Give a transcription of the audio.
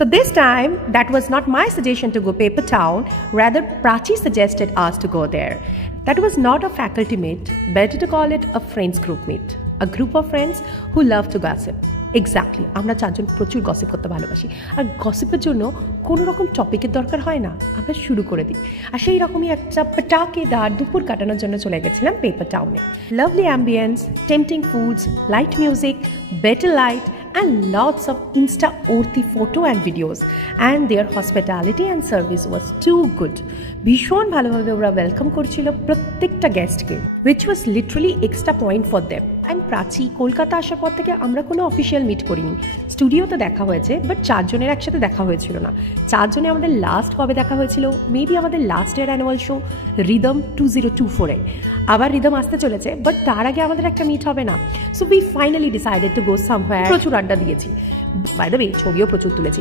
So this time, that was not my suggestion to go Paper Town, rather Prachi suggested us to go there. That was not a faculty meet, better to call it a friends group meet. A group of friends who love to gossip. Exactly, আমরা চারজন প্রচুর gossip করতে ভালোবাসি, আর গসিপের জন্য কোনো রকম টপিকের দরকার হয় না, আমরা শুরু করে দিই। আর সেই রকমই একটা পটাকেদার দুপুর কাটানোর জন্য চলে গেছিলাম পেপার টাউনে। Lovely ambience, tempting foods, light music, better light and lots of insta-worthy photo and videos, and their hospitality and service was too good. ভীষণ ভালোভাবে ওরা ওয়েলকাম করছিল প্রত্যেকটা গেস্টকে, which was literally extra point for them. And Prachi Kolkata আসার পর থেকে আমরা কোনো অফিসিয়াল মিট করিনি, স্টুডিওতে দেখা হয়েছে, বাট চারজনের একসাথে দেখা হয়েছিল না। চারজনে আমাদের লাস্ট কবে দেখা হয়েছিল, মেবি আমাদের last year annual show Rhythm 2024-এ। আবার রিদম আসতে চলেছে, বাট তার আগে আমাদের একটা মিট হবে না। So we finally decided to go somewhere. প্রচুর আড্ডা দিয়েছি, বাই দ্য ওয়ে ছবিও প্রচুর তুলেছি।